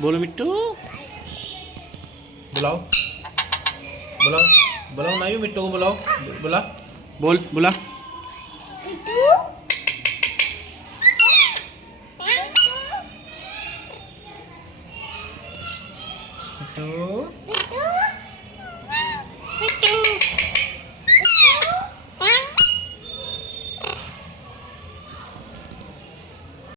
बोलो मिट्टू। बुलाओ बुलाओ बुलाओ नायू, मिट्टू को बुलाओ। बुला। बोल बुला। मिट्टू।